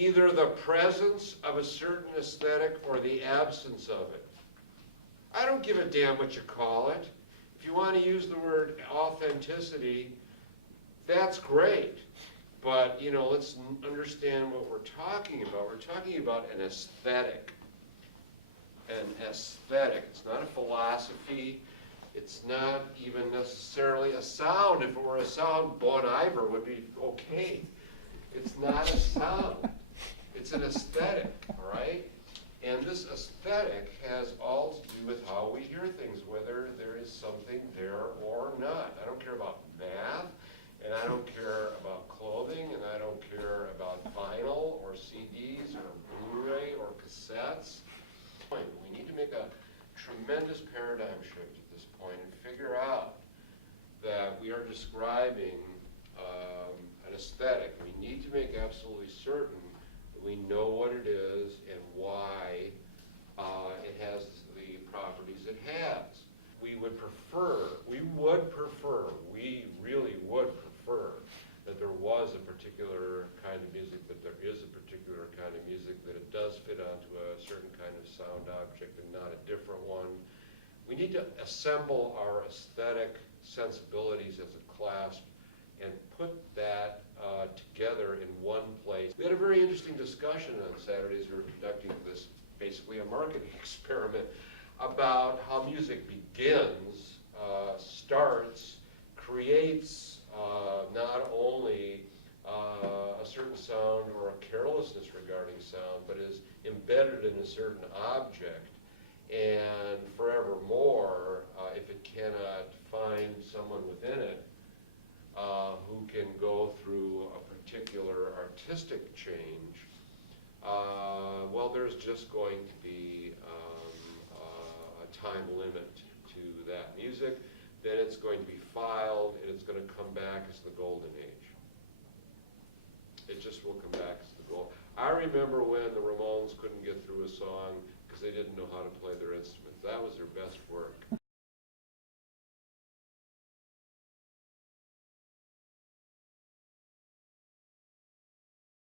either the presence of a certain aesthetic or the absence of it. I don't give a damn what you call it. If you want to use the word authenticity, that's great. But, you know, let's understand what we're talking about. We're talking about an aesthetic. An aesthetic. It's not a philosophy. It's not even necessarily a sound. If it were a sound, Bon Iver would be okay. It's not a sound. It's an aesthetic, all right? And this aesthetic has all to do with how we hear things, whether there is something there or not. I don't care about math, and I don't care about clothing, and I don't care about vinyl or CDs or Blu-ray or cassettes. We need to make a tremendous paradigm shift at this point and figure out that we are describing an aesthetic. We need to make absolutely certain that we know what it is and why it has the properties it has. We really would prefer that there was a particular kind of music, that there is a particular kind of music, that it does fit onto a certain kind of sound object and not a different one. We need to assemble our aesthetic sensibilities as a class and put that together in one place. We had a very interesting discussion on Saturdays. We were conducting this, basically a marketing experiment, about how music begins, starts, creates not only a certain sound or a carelessness regarding sound, but is embedded in a certain object. And forevermore, if it cannot find someone within it who can go through a particular artistic change, well, there's just going to be a time limit to that music. Then it's going to be filed, and it's going to come back as the golden age. It just will come back as the gold. I remember when the Ramones couldn't get through a song because they didn't know how to play their instruments. That was their best work.